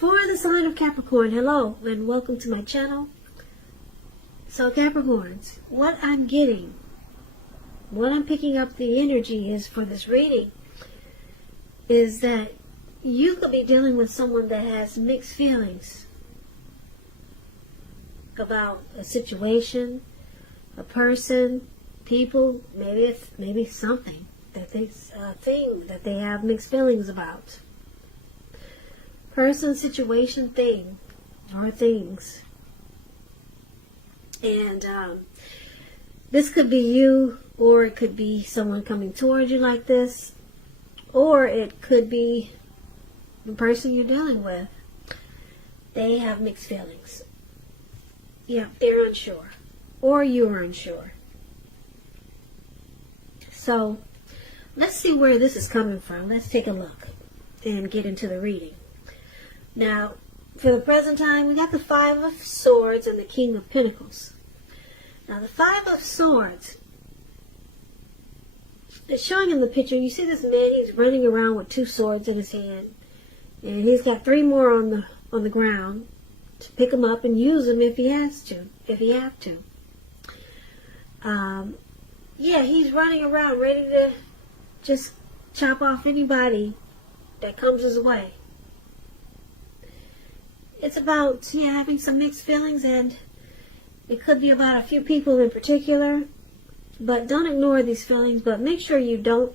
For the sign of Capricorn, hello and welcome to my channel. So Capricorns, what I'm getting, what I'm picking up the energy is for this reading is that you could be dealing with someone that has mixed feelings about a situation, a person, people, maybe something that thing that they have mixed feelings about. Person, situation, thing, or things. And this could be you, or it could be someone coming towards you like this, or it could be the person you're dealing with. They have mixed feelings. Yeah, they're unsure, or you're unsure. So let's see where this is coming from. Let's take a look and get into the reading. Now, for the present time, we got the Five of Swords and the King of Pentacles. Now, the Five of Swords, it's showing in the picture, you see this man, he's running around with two swords in his hand. And he's got three more on the ground to pick them up and use them if he has to, if he have to. Yeah, he's running around ready to just chop off anybody that comes his way. It's about having some mixed feelings, and it could be about a few people in particular. But don't ignore these feelings, but make sure you don't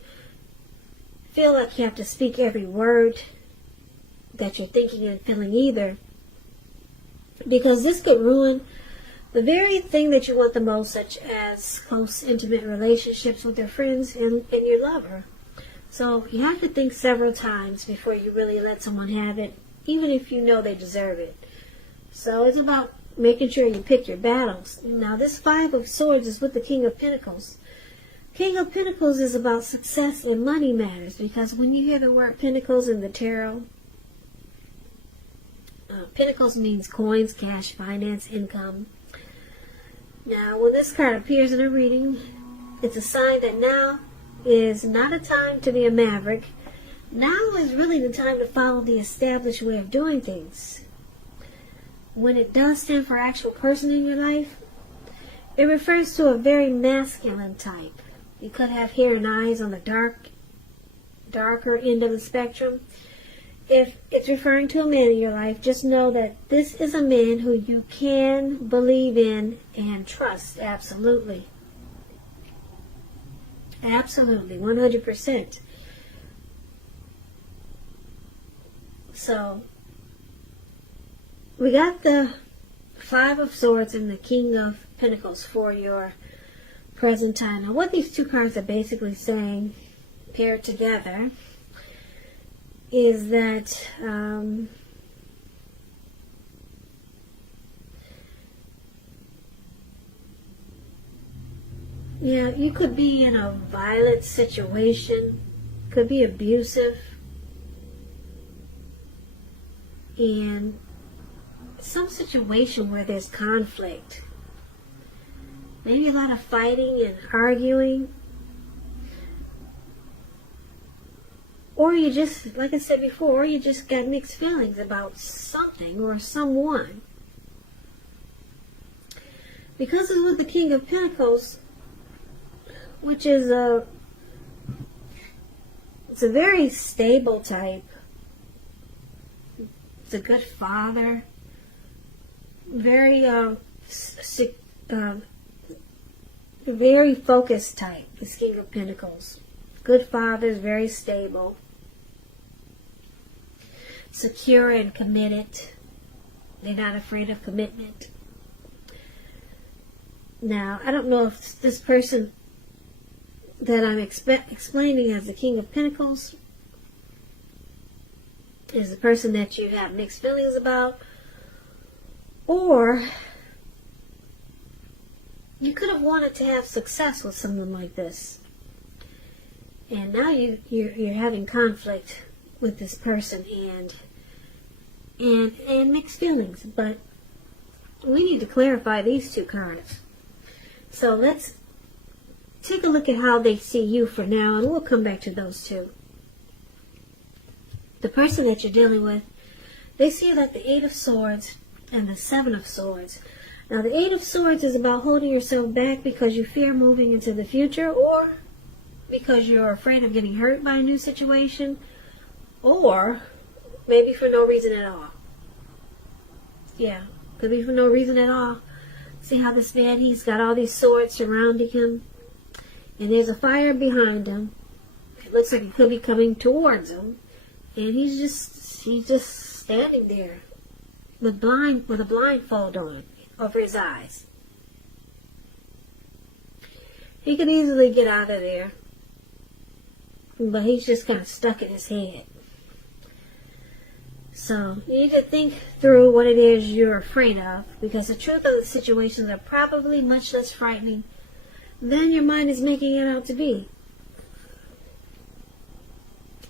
feel like you have to speak every word that you're thinking and feeling either. Because this could ruin the very thing that you want the most, such as close, intimate relationships with your friends and your lover. So you have to think several times before you really let someone have it, even if you know they deserve it. So it's about making sure you pick your battles. Now, this Five of Swords is with the King of Pentacles. King of Pentacles is about success in money matters, because when you hear the word Pentacles in the tarot, Pentacles means coins, cash, finance, income. Now, when this card appears in a reading, it's a sign that now is not a time to be a maverick. Now is really the time to follow the established way of doing things. When it does stand for actual person in your life, it refers to a very masculine type. You could have hair and eyes on the darker end of the spectrum. If it's referring to a man in your life, just know that this is a man who you can believe in and trust. Absolutely. Absolutely. 100%. So, we got the Five of Swords and the King of Pentacles for your present time. Now, what these two cards are basically saying, paired together, is that you could be in a violent situation, could be abusive, and some situation where there's conflict, maybe a lot of fighting and arguing, or you just, like I said before, you just got mixed feelings about something or someone. Because it's with the King of Pentacles, which is it's a very stable type. It's a good father. Very very focused type, this King of Pentacles. Good father, is very stable, secure and committed. They're not afraid of commitment. Now, I don't know if this person that I'm explaining as the King of Pentacles is the person that you have mixed feelings about, or you could have wanted to have success with someone like this, and now you're having conflict with this person and mixed feelings. But we need to clarify these two cards. So let's take a look at how they see you for now, and we'll come back to those two. The person that you're dealing with They see like the Eight of Swords and the Seven of Swords. Now, the Eight of Swords is about holding yourself back because you fear moving into the future, or because you're afraid of getting hurt by a new situation, or maybe for no reason at all. Yeah, could be for no reason at all. See how this man, he's got all these swords surrounding him, and there's a fire behind him. It looks like he could be coming towards him, and he's just standing there with a blindfold on over his eyes. He could easily get out of there, but he's just kind of stuck in his head. So you need to think through what it is you're afraid of, because the truth of the situations are probably much less frightening than your mind is making it out to be.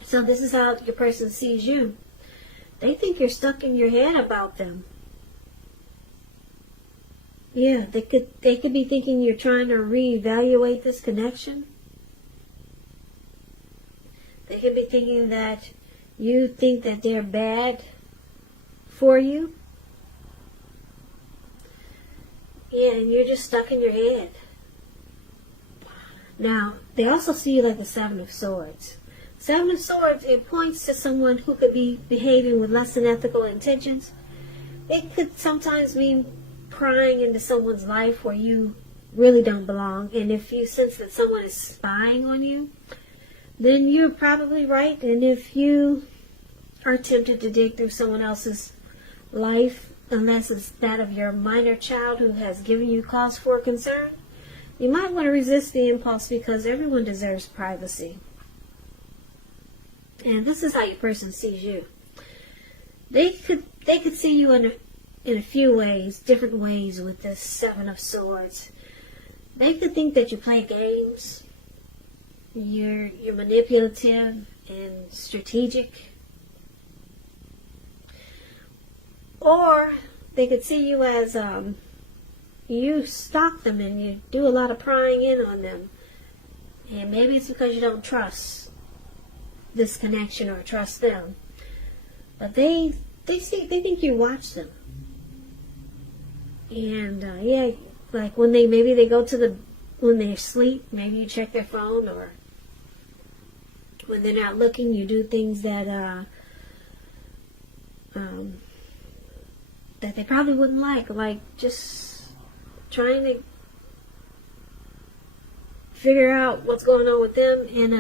So this is how your person sees you. They think you're stuck in your head about them. Yeah, they could be thinking you're trying to reevaluate this connection. They could be thinking that you think that they're bad for you. Yeah, and you're just stuck in your head. Now, they also see you like the Seven of Swords. Seven of Swords, it points to someone who could be behaving with less than ethical intentions. It could sometimes mean prying into someone's life where you really don't belong. And if you sense that someone is spying on you, then you're probably right. And if you are tempted to dig through someone else's life, unless it's that of your minor child who has given you cause for concern, you might want to resist the impulse, because everyone deserves privacy. And this is how your person sees you. They could see you in a few ways, different ways with this Seven of Swords. They could think that you play games. You're manipulative and strategic. Or they could see you as you stalk them and you do a lot of prying in on them. And maybe it's because you don't trust this connection or trust them. But they think you watch them. And yeah, like when they when they sleep, maybe you check their phone, or when they're not looking, you do things that that they probably wouldn't like just trying to figure out what's going on with them in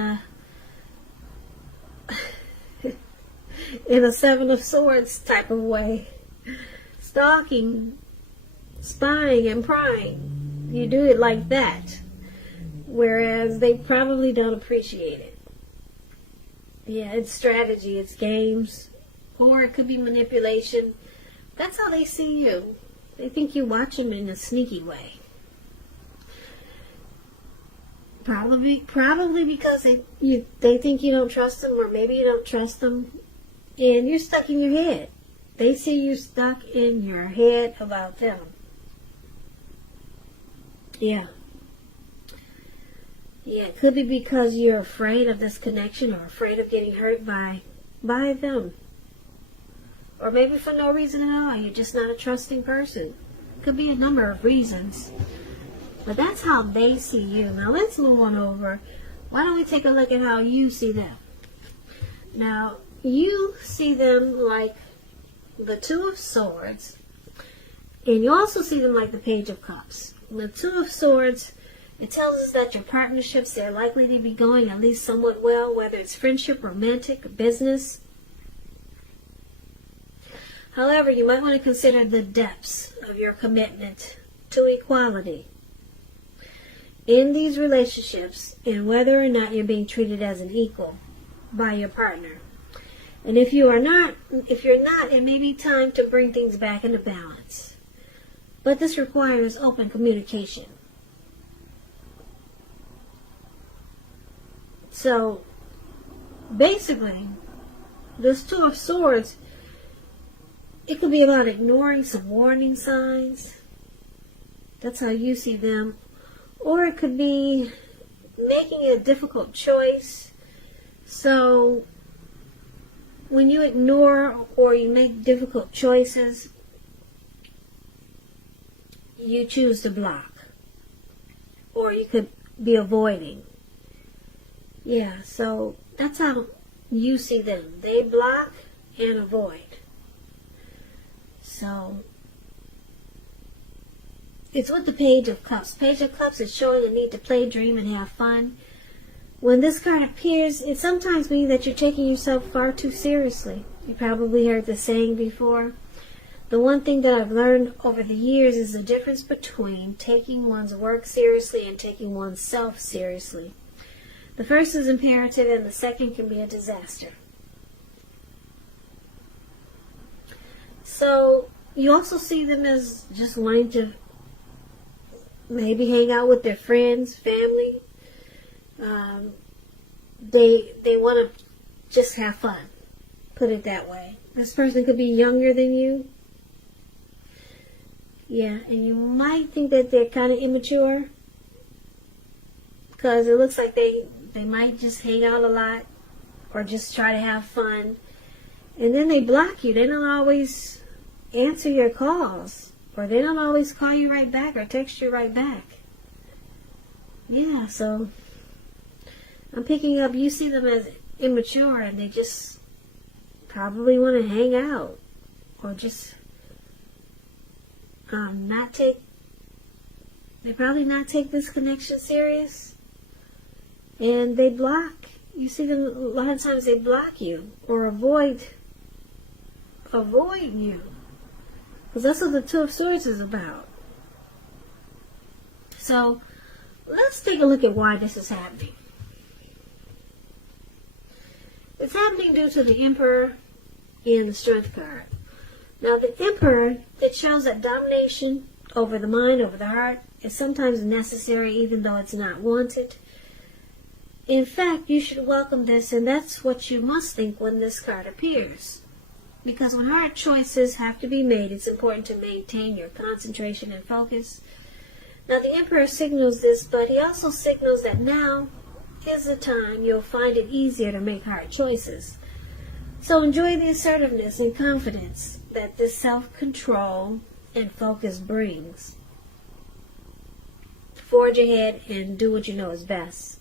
a Seven of Swords type of way. Stalking, spying, and prying. You do it like that. Whereas they probably don't appreciate it. Yeah, it's strategy, it's games, or it could be manipulation. That's how they see you. They think you watch them in a sneaky way. Probably because they think you don't trust them, or maybe you don't trust them, and you're stuck in your head. They see you stuck in your head about them. Yeah. Yeah, it could be because you're afraid of this connection, or afraid of getting hurt by them. Or maybe for no reason at all. You're just not a trusting person. Could be a number of reasons. But that's how they see you. Now let's move on over. Why don't we take a look at how you see them? Now, you see them like the Two of Swords. And you also see them like the Page of Cups. The Two of Swords, it tells us that your partnerships, they're likely to be going at least somewhat well, whether it's friendship, romantic, or business. However, you might want to consider the depths of your commitment to equality in these relationships, and whether or not you're being treated as an equal by your partner. And if you're not, it may be time to bring things back into balance. But this requires open communication. So, basically, this Two of Swords, it could be about ignoring some warning signs. That's how you see them. Or it could be making a difficult choice. So, when you ignore or you make difficult choices, you choose to block. Or you could be avoiding. Yeah, so that's how you see them. They block and avoid. So it's with the Page of Cups. Page of Cups is showing a need to play, dream, and have fun. When this card appears, it sometimes means that you're taking yourself far too seriously. You probably heard the saying before. The one thing that I've learned over the years is the difference between taking one's work seriously and taking oneself seriously. The first is imperative and the second can be a disaster. So you also see them as just wanting to maybe hang out with their friends, family. They want to just have fun. Put it that way. This person could be younger than you. Yeah, and you might think that they're kind of immature. Because it looks like they might just hang out a lot. Or just try to have fun. And then they block you. They don't always answer your calls. Or they don't always call you right back or text you right back. Yeah, so I'm picking up, you see them as immature and they just probably want to hang out. Or just they probably not take this connection serious. And they block. You see them, a lot of times they block you or avoid you. Because that's what the Two of Swords is about. So, let's take a look at why this is happening. It's happening due to the Emperor and the Strength card. Now, the Emperor, it shows that domination over the mind, over the heart, is sometimes necessary even though it's not wanted. In fact, you should welcome this, and that's what you must think when this card appears. Because when hard choices have to be made, it's important to maintain your concentration and focus. Now, the Emperor signals this, but he also signals that now is the time you'll find it easier to make hard choices. So enjoy the assertiveness and confidence that this self-control and focus brings. Forge ahead and do what you know is best.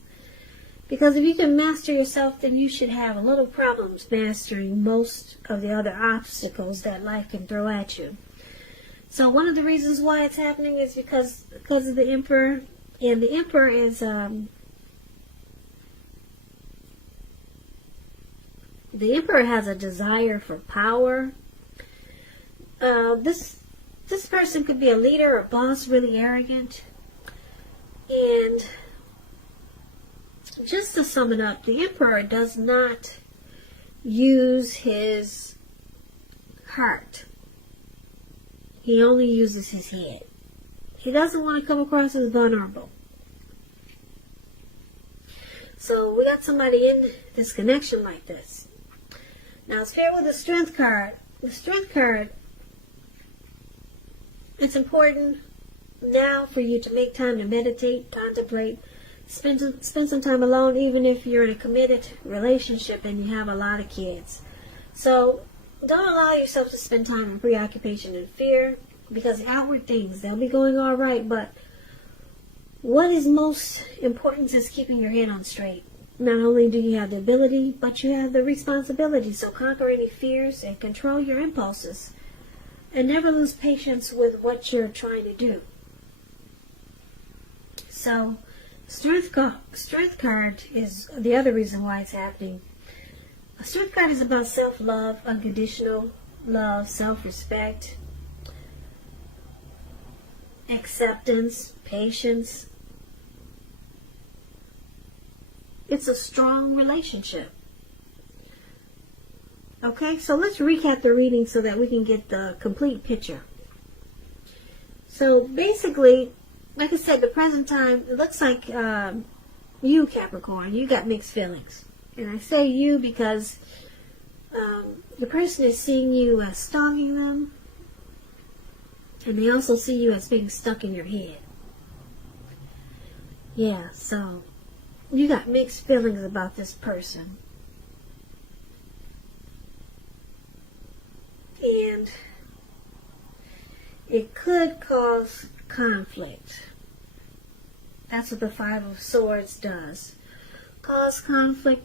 Because if you can master yourself, then you should have a little problems mastering most of the other obstacles that life can throw at you. So one of the reasons why it's happening is because of the Emperor. And the Emperor is the Emperor has a desire for power. This person could be a leader or a boss, really arrogant. And just to sum it up, the Emperor does not use his heart. He only uses his head. He doesn't want to come across as vulnerable. So we got somebody in this connection like this. Now it's paired with the Strength card. The Strength card, it's important now for you to make time to meditate, contemplate, spend some time alone, even if you're in a committed relationship and you have a lot of kids. So don't allow yourself to spend time in preoccupation and fear, because the outward things, they'll be going all right, but what is most important is keeping your head on straight. Not only do you have the ability, but you have the responsibility. So conquer any fears and control your impulses. And never lose patience with what you're trying to do. So, Strength card is the other reason why it's happening. A Strength card is about self-love, unconditional love, self-respect, acceptance, patience. It's a strong relationship. Okay, so let's recap the reading so that we can get the complete picture. So basically, like I said, the present time, it looks like you, Capricorn, you got mixed feelings. And I say you because the person is seeing you as stalking them, and they also see you as being stuck in your head. Yeah, so you got mixed feelings about this person. and it could cause conflict. That's what the Five of Swords does. Cause conflict.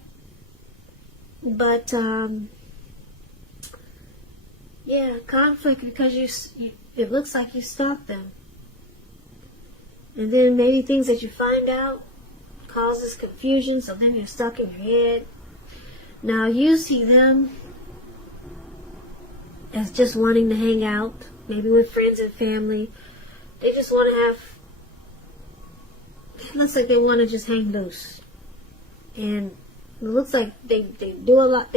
But, yeah, conflict because it looks like you stalked them. And then maybe things that you find out causes confusion, so then you're stuck in your head. Now you see them as just wanting to hang out, maybe with friends and family. They just want to have, it looks like they want to just hang loose. And it looks like they do a lot,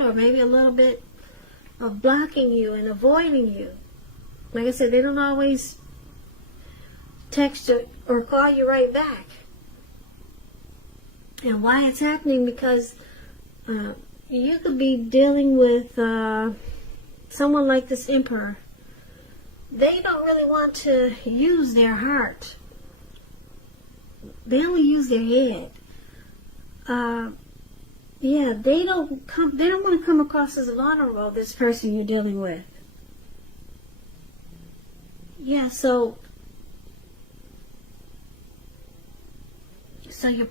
or maybe a little bit of blocking you and avoiding you. Like I said, they don't always text or call you right back. And why it's happening, because you could be dealing with someone like this Emperor. They don't really want to use their heart. They only use their head. Yeah, they don't want to come across as vulnerable, this person you're dealing with. Yeah, so I'm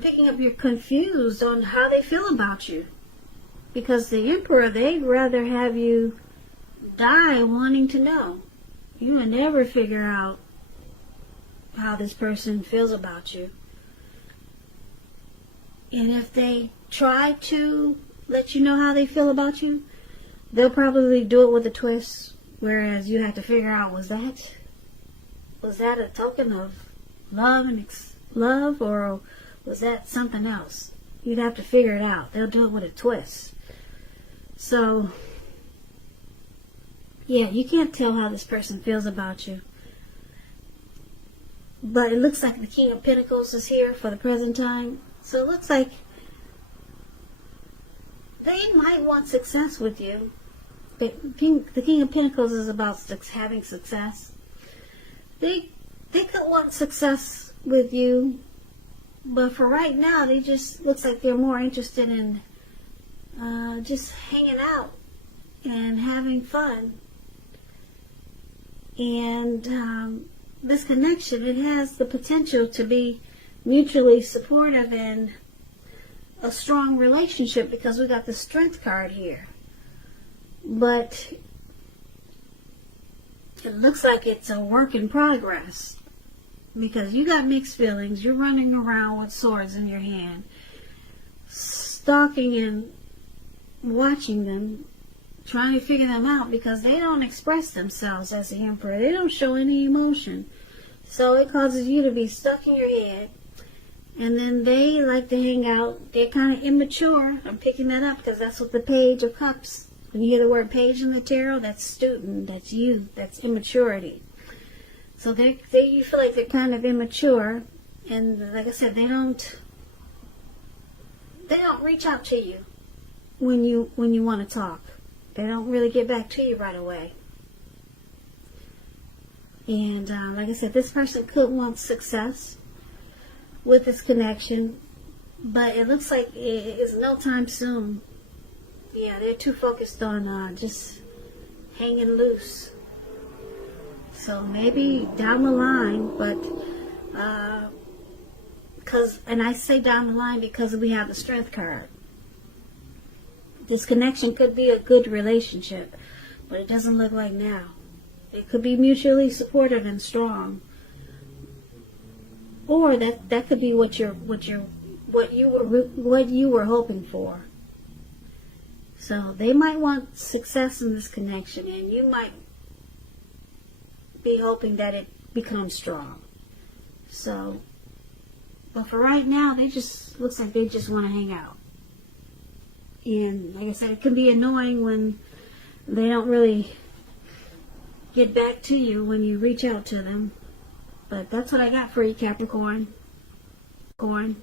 picking up you're confused on how they feel about you. Because the Emperor, they'd rather have you die wanting to know. You will never figure out how this person feels about you. And if they try to let you know how they feel about you, they'll probably do it with a twist. Whereas you have to figure out, was that a token of love, or was that something else? You'd have to figure it out. They'll do it with a twist. So, yeah, you can't tell how this person feels about you. But it looks like the King of Pentacles is here for the present time. So it looks like they might want success with you. The King of Pentacles is about having success. They could want success with you, but for right now, they just looks like they're more interested in just hanging out and having fun. And this connection, it has the potential to be mutually supportive and a strong relationship, because we got the Strength card here. But it looks like it's a work in progress, because you got mixed feelings. You're running around with swords in your hand, stalking and watching them, trying to figure them out, because they don't express themselves as the Emperor. They don't show any emotion. So it causes you to be stuck in your head. And then they like to hang out. They're kind of immature. I'm picking that up because that's what the Page of Cups, when you hear the word page in the tarot, that's student, that's youth, that's immaturity. So you feel like they're kind of immature. And like I said, they don't reach out to you when you want to talk. They don't really get back to you right away. And like I said, this person could want success with this connection, but it looks like it is no time soon. Yeah, they're too focused on just hanging loose. So maybe down the line, but and I say down the line because we have the Strength card. This connection could be a good relationship, but it doesn't look like now. It could be mutually supportive and strong, or that could be what you were hoping for. So they might want success in this connection, and you might be hoping that it becomes strong. So, but for right now, looks like they just want to hang out. And like I said, it can be annoying when they don't really get back to you when you reach out to them. But that's what I got for you, Capricorn. Corn.